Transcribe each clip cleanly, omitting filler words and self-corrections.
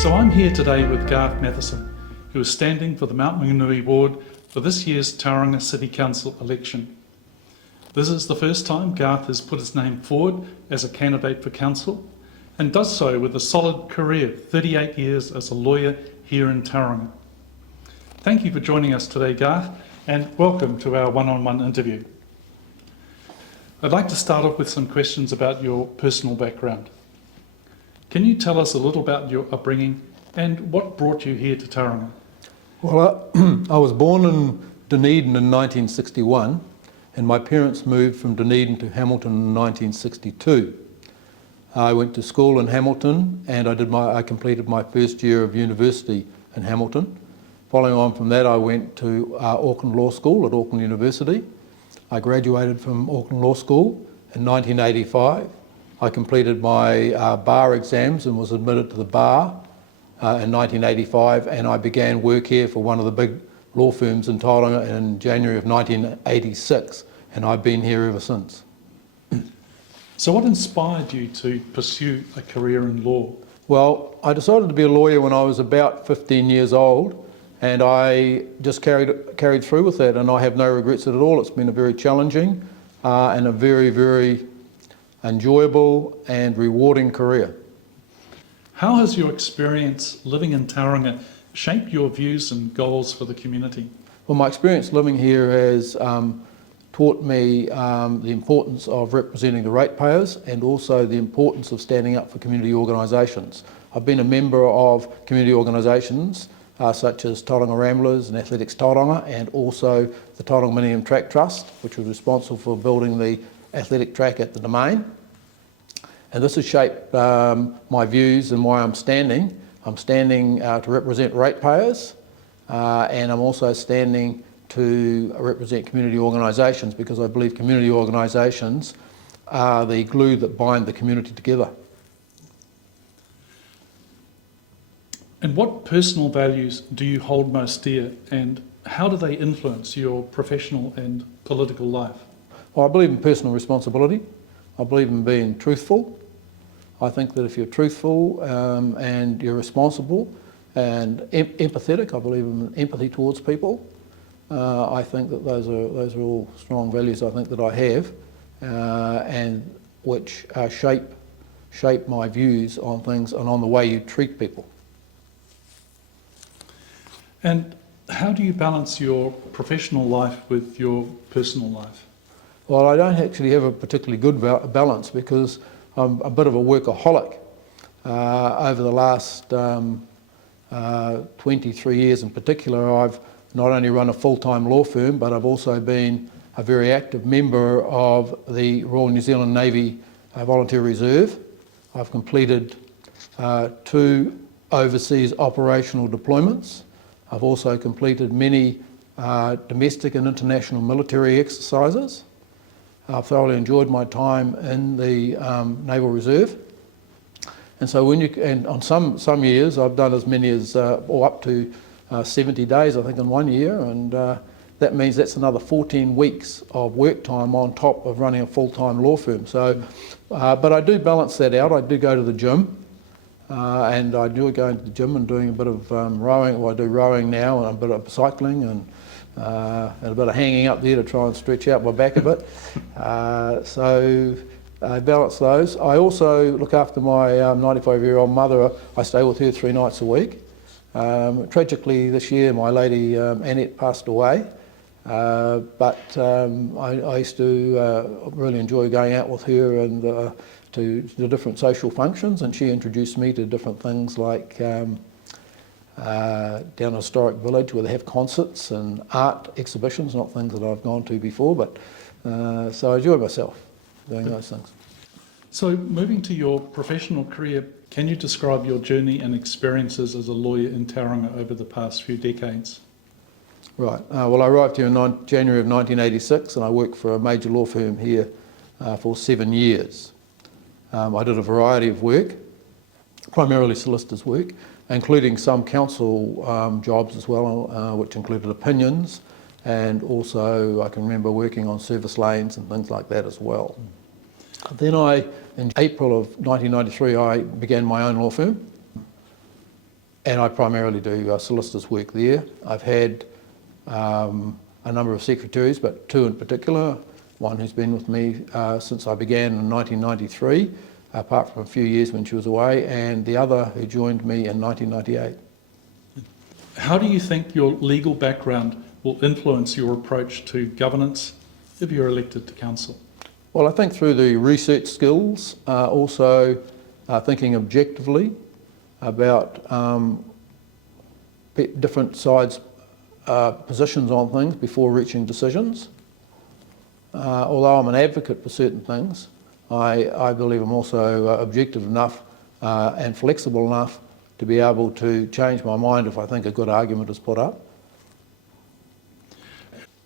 So I'm here today with Garth Mathieson, who is standing for the Mount Maunganui Ward for this year's Tauranga City Council election. This is the first time Garth has put his name forward as a candidate for council, and does so with a solid career, 38 years as a lawyer here in Tauranga. Thank you for joining us today, Garth, and welcome to our one-on-one interview. I'd like to start off with some questions about your personal background. Can you tell us a little about your upbringing and what brought you here to Tauranga? Well, I was born in Dunedin in 1961, and my parents moved from Dunedin to Hamilton in 1962. I went to school in Hamilton, and I completed my first year of university in Hamilton. Following on from that, I went to Auckland Law School at Auckland University. I graduated from Auckland Law School in 1985. I completed my bar exams and was admitted to the bar in 1985, and I began work here for one of the big law firms in Tauranga in January of 1986, and I've been here ever since. So what inspired you to pursue a career in law? Well, I decided to be a lawyer when I was about 15 years old, and I just carried through with that, and I have no regrets at all. It's been a very challenging and a very, very enjoyable and rewarding career. How has your experience living in Tauranga shaped your views and goals for the community? Well, my experience living here has taught me the importance of representing the ratepayers and also the importance of standing up for community organisations. I've been a member of community organisations such as Tauranga Ramblers and Athletics Tauranga, and also the Tauranga Millennium Track Trust, which was responsible for building the athletic track at the Domain. And this has shaped my views and why I'm standing. I'm standing to represent ratepayers, and I'm also standing to represent community organisations, because I believe community organisations are the glue that bind the community together. And what personal values do you hold most dear, and how do they influence your professional and political life? Well, I believe in personal responsibility. I believe in being truthful. I think that if you're truthful and you're responsible and empathetic, I believe in empathy towards people. I think that those are all strong values I think that I have, and which shape my views on things and on the way you treat people. And how do you balance your professional life with your personal life? Well, I don't actually have a particularly good balance, because I'm a bit of a workaholic. Over the last 23 years in particular, I've not only run a full-time law firm, but I've also been a very active member of the Royal New Zealand Navy Volunteer Reserve. I've completed 2 overseas operational deployments. I've also completed many domestic and international military exercises. I've thoroughly enjoyed my time in the Naval Reserve, and so on some years I've done as many as or up to 70 days, I think, in one year, and that means that's another 14 weeks of work time on top of running a full-time law firm. So, but I do balance that out. I do go to the gym, and I do go to the gym and doing a bit of rowing. Well, I do rowing now, and a bit of cycling, and a bit of hanging up there to try and stretch out my back a bit. So I balance those. I also look after my 95-year-old mother. I stay with her 3 nights a week. Tragically this year my lady Annette passed away, but I used to really enjoy going out with her and to the different social functions, and she introduced me to different things like down a historic village where they have concerts and art exhibitions, not things that I've gone to before, but so I enjoy myself doing those things. So moving to your professional career, can you describe your journey and experiences as a lawyer in Tauranga over the past few decades? Right, well, I arrived here in January of 1986, and I worked for a major law firm here for 7 years. I did a variety of work, primarily solicitors' work, including some council jobs as well, which included opinions, and also I can remember working on service lanes and things like that as well. Then in April of 1993, I began my own law firm. and I primarily do solicitor's work there. I've had a number of secretaries, but two in particular, one who's been with me since I began in 1993, apart from a few years when she was away, and the other who joined me in 1998. How do you think your legal background will influence your approach to governance if you're elected to council? Well, I think through the research skills, also thinking objectively about different sides' positions on things before reaching decisions. Although I'm an advocate for certain things, I believe I'm also objective enough and flexible enough to be able to change my mind if I think a good argument is put up.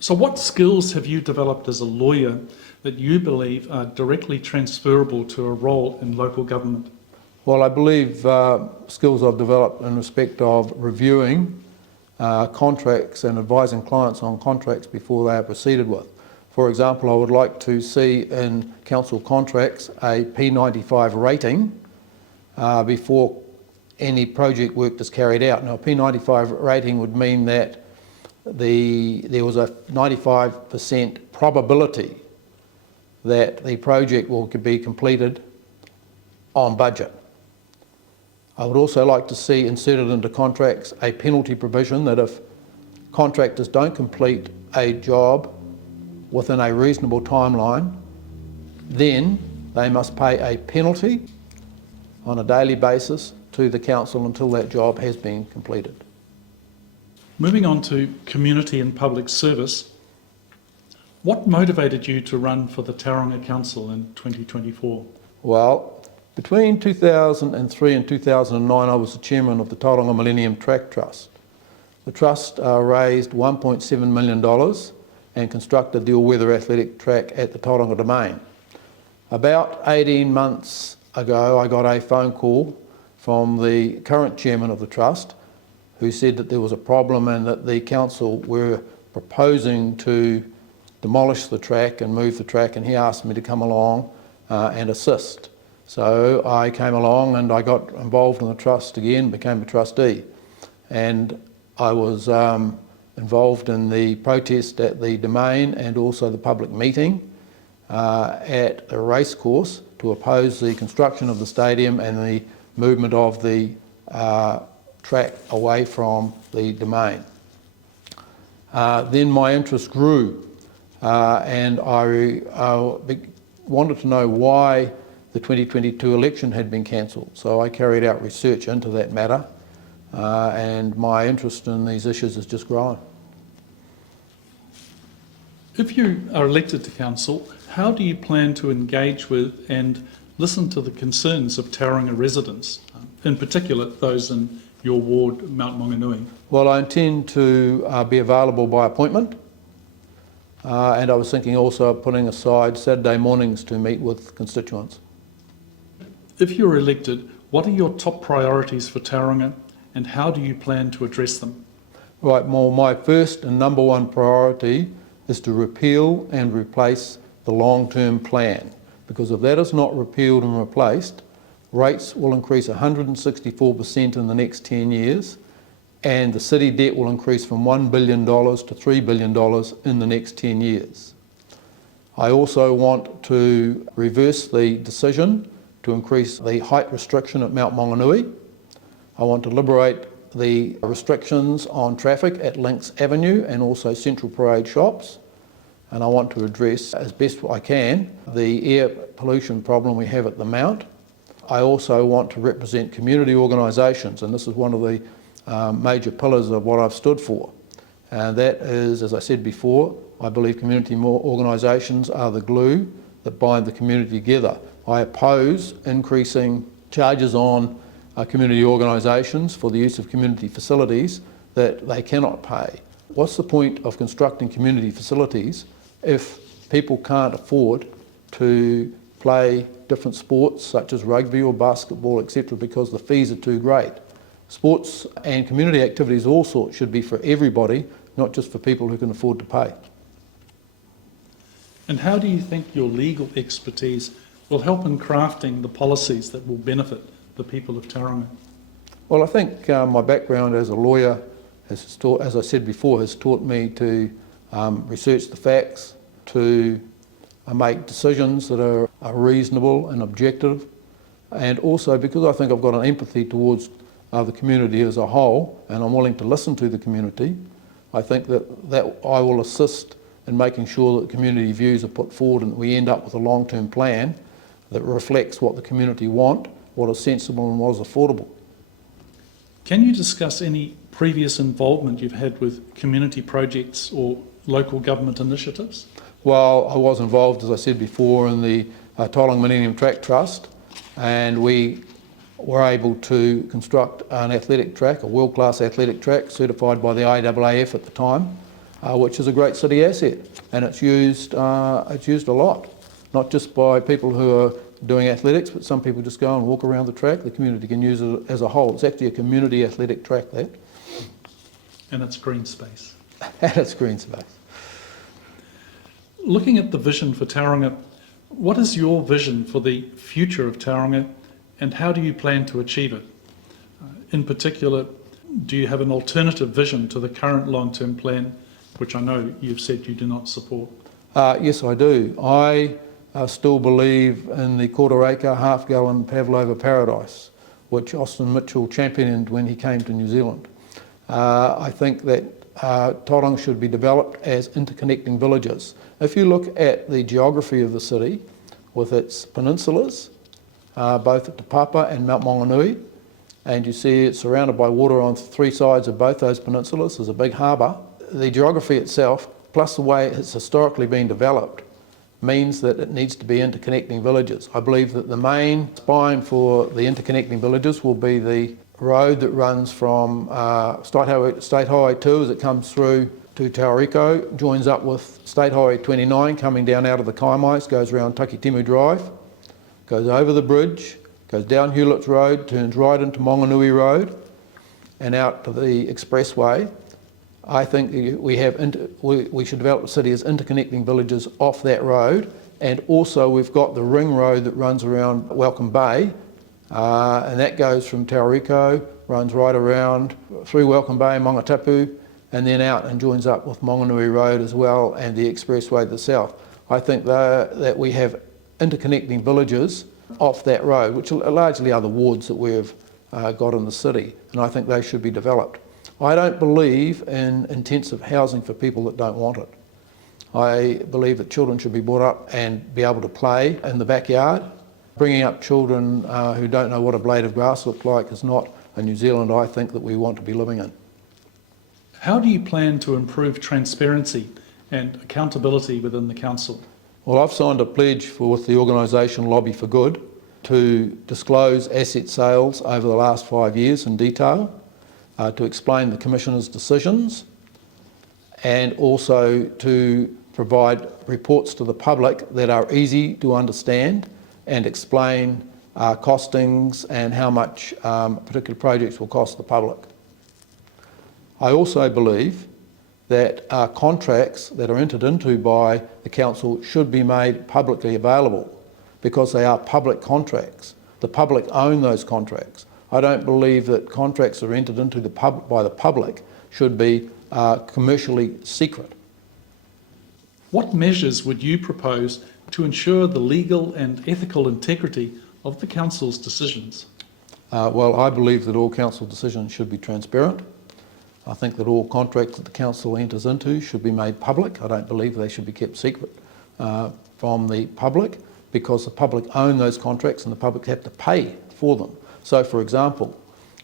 So what skills have you developed as a lawyer that you believe are directly transferable to a role in local government? Well, I believe skills I've developed in respect of reviewing contracts and advising clients on contracts before they are proceeded with. For example, I would like to see in council contracts a P95 rating before any project work is carried out. Now, a P95 rating would mean that there was a 95% probability that the project will be completed on budget. I would also like to see inserted into contracts a penalty provision that if contractors don't complete a job within a reasonable timeline, then they must pay a penalty on a daily basis to the council until that job has been completed. Moving on to community and public service, what motivated you to run for the Tauranga Council in 2024? Well, between 2003 and 2009, I was the chairman of the Tauranga Millennium Track Trust. The trust raised $1.7 million and constructed the all-weather athletic track at the Tauranga Domain. About 18 months ago, I got a phone call from the current chairman of the trust who said that there was a problem and that the council were proposing to demolish the track and move the track, and he asked me to come along and assist. So I came along and I got involved in the trust again, became a trustee, and I was involved in the protest at the Domain and also the public meeting at a racecourse to oppose the construction of the stadium and the movement of the track away from the Domain. Then my interest grew and I wanted to know why the 2022 election had been cancelled. So I carried out research into that matter and my interest in these issues has just grown. If you are elected to council, how do you plan to engage with and listen to the concerns of Tauranga residents, in particular those in your ward, Mount Maunganui? Well, I intend to be available by appointment and I was thinking also of putting aside Saturday mornings to meet with constituents. If you're elected, what are your top priorities for Tauranga and how do you plan to address them? Right, well, my first and number one priority is to repeal and replace the long-term plan, because if that is not repealed and replaced, rates will increase 164% in the next 10 years and the city debt will increase from $1 billion to $3 billion in the next 10 years. I also want to reverse the decision to increase the height restriction at Mount Maunganui. I want to liberate the restrictions on traffic at Lynx Avenue and also Central Parade shops. And I want to address, as best I can, the air pollution problem we have at the Mount. I also want to represent community organisations, and this is one of the major pillars of what I've stood for. And that is, as I said before, I believe community organisations are the glue that bind the community together. I oppose increasing charges on community organisations for the use of community facilities that they cannot pay. What's the point of constructing community facilities if people can't afford to play different sports such as rugby or basketball, etc., because the fees are too great? Sports and community activities of all sorts should be for everybody, not just for people who can afford to pay. And how do you think your legal expertise will help in crafting the policies that will benefit the people of Tauranga? Well, I think my background as a lawyer has taught, as I said before, has taught me to research the facts, to make decisions that are reasonable and objective, and also because I think I've got an empathy towards the community as a whole, and I'm willing to listen to the community. I think that I will assist in making sure that community views are put forward and that we end up with a long-term plan that reflects what the community want, what is sensible and what is affordable. Can you discuss any previous involvement you've had with community projects or local government initiatives? Well, I was involved, as I said before, in the Tauranga Millennium Track Trust, and we were able to construct an athletic track, a world-class athletic track certified by the IAAF at the time, which is a great city asset, and it's used a lot, not just by people who are doing athletics, but some people just go and walk around the track. The community can use it as a whole. It's actually a community athletic track, that. And it's green space. And it's green space. Looking at the vision for Tauranga, what is your vision for the future of Tauranga and how do you plan to achieve it? In particular, do you have an alternative vision to the current long-term plan, which I know you've said you do not support? Yes, I do. I still believe in the quarter-acre, half-gallon Pavlova paradise, which Austin Mitchell championed when he came to New Zealand. I think that Tauranga should be developed as interconnecting villages. If you look at the geography of the city, with its peninsulas, both at Te Papa and Mount Maunganui, and you see it's surrounded by water on three sides of both those peninsulas. There's a big harbour. The geography itself, plus the way it's historically been developed, means that it needs to be interconnecting villages. I believe that the main spine for the interconnecting villages will be the road that runs from State Highway 2 as it comes through to Tauriko, joins up with State Highway 29 coming down out of the Kaimais, goes around Takitimu Drive, goes over the bridge, goes down Hewlett's Road, turns right into Maunganui Road and out to the expressway. I think we should develop the city as interconnecting villages off that road, and also we've got the ring road that runs around Welcome Bay, and that goes from Tauriko, runs right around through Welcome Bay, Mongatapu, and then out and joins up with Maunganui Road as well and the expressway to the south. I think that we have interconnecting villages off that road, which largely are the wards that we've got in the city, and I think they should be developed. I don't believe in intensive housing for people that don't want it. I believe that children should be brought up and be able to play in the backyard. Bringing up children who don't know what a blade of grass looks like is not a New Zealand I think that we want to be living in. How do you plan to improve transparency and accountability within the council? Well, I've signed a pledge with the organisation Lobby for Good to disclose asset sales over the last 5 years in detail, to explain the Commissioner's decisions, and also to provide reports to the public that are easy to understand and explain costings and how much particular projects will cost the public. I also believe that contracts that are entered into by the council should be made publicly available because they are public contracts. The public own those contracts. I don't believe that contracts that are entered into by the public should be commercially secret. What measures would you propose to ensure the legal and ethical integrity of the council's decisions? Well, I believe that all council decisions should be transparent. I think that all contracts that the council enters into should be made public. I don't believe they should be kept secret from the public, because the public own those contracts and the public have to pay for them. So, for example,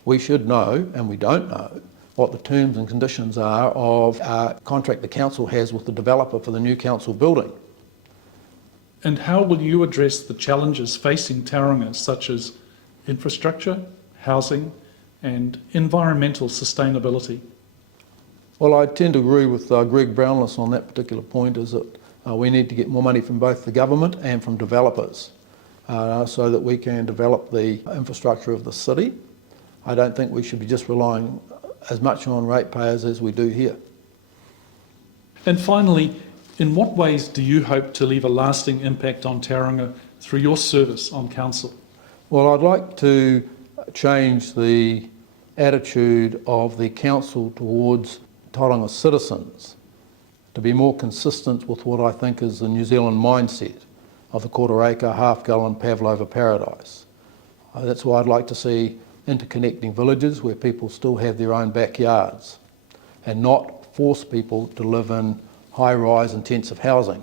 we should know, and we don't know, what the terms and conditions are of a contract the council has with the developer for the new council building. And how will you address the challenges facing Tauranga, such as infrastructure, housing, and environmental sustainability? Well, I tend to agree with Greg Brownless on that particular point, is that we need to get more money from both the government and from developers so that we can develop the infrastructure of the city. I don't think we should be just relying as much on ratepayers as we do here. And finally, in what ways do you hope to leave a lasting impact on Tauranga through your service on council? Well, I'd like to change the attitude of the council towards Tauranga citizens to be more consistent with what I think is the New Zealand mindset of the quarter acre, half gallon pavlova paradise. That's why I'd like to see interconnecting villages where people still have their own backyards and not force people to live in high-rise intensive housing.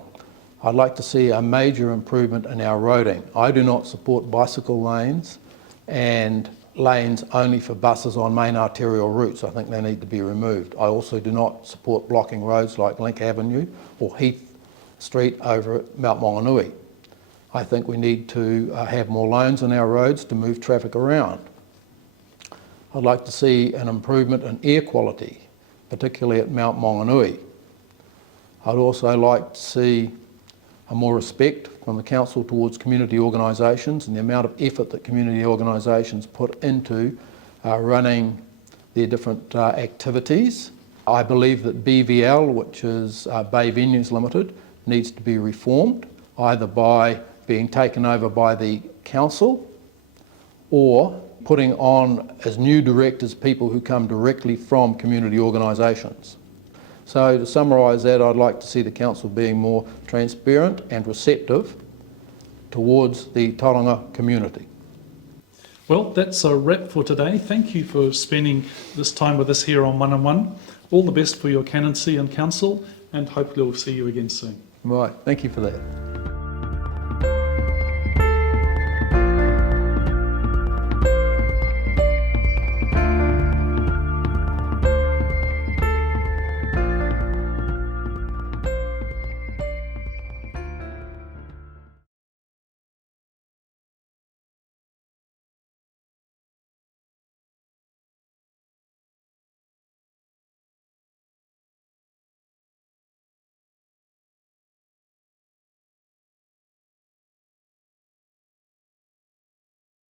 I'd like to see a major improvement in our roading. I do not support bicycle lanes and lanes only for buses on main arterial routes. I think they need to be removed. I also do not support blocking roads like Link Avenue or Heath Street over at Mount Maunganui. I think we need to have more lanes on our roads to move traffic around. I'd like to see an improvement in air quality, particularly at Mount Maunganui. I'd also like to see a more respect from the council towards community organisations and the amount of effort that community organisations put into running their different activities. I believe that BVL, which is Bay Venues Limited, needs to be reformed, either by being taken over by the council or putting on as new directors people who come directly from community organisations. So to summarise that, I'd like to see the council being more transparent and receptive towards the Tauranga community. Well, that's a wrap for today. Thank you for spending this time with us here on 1-on-1. All the best for your canoncy and council, and hopefully we'll see you again soon. Right, thank you for that.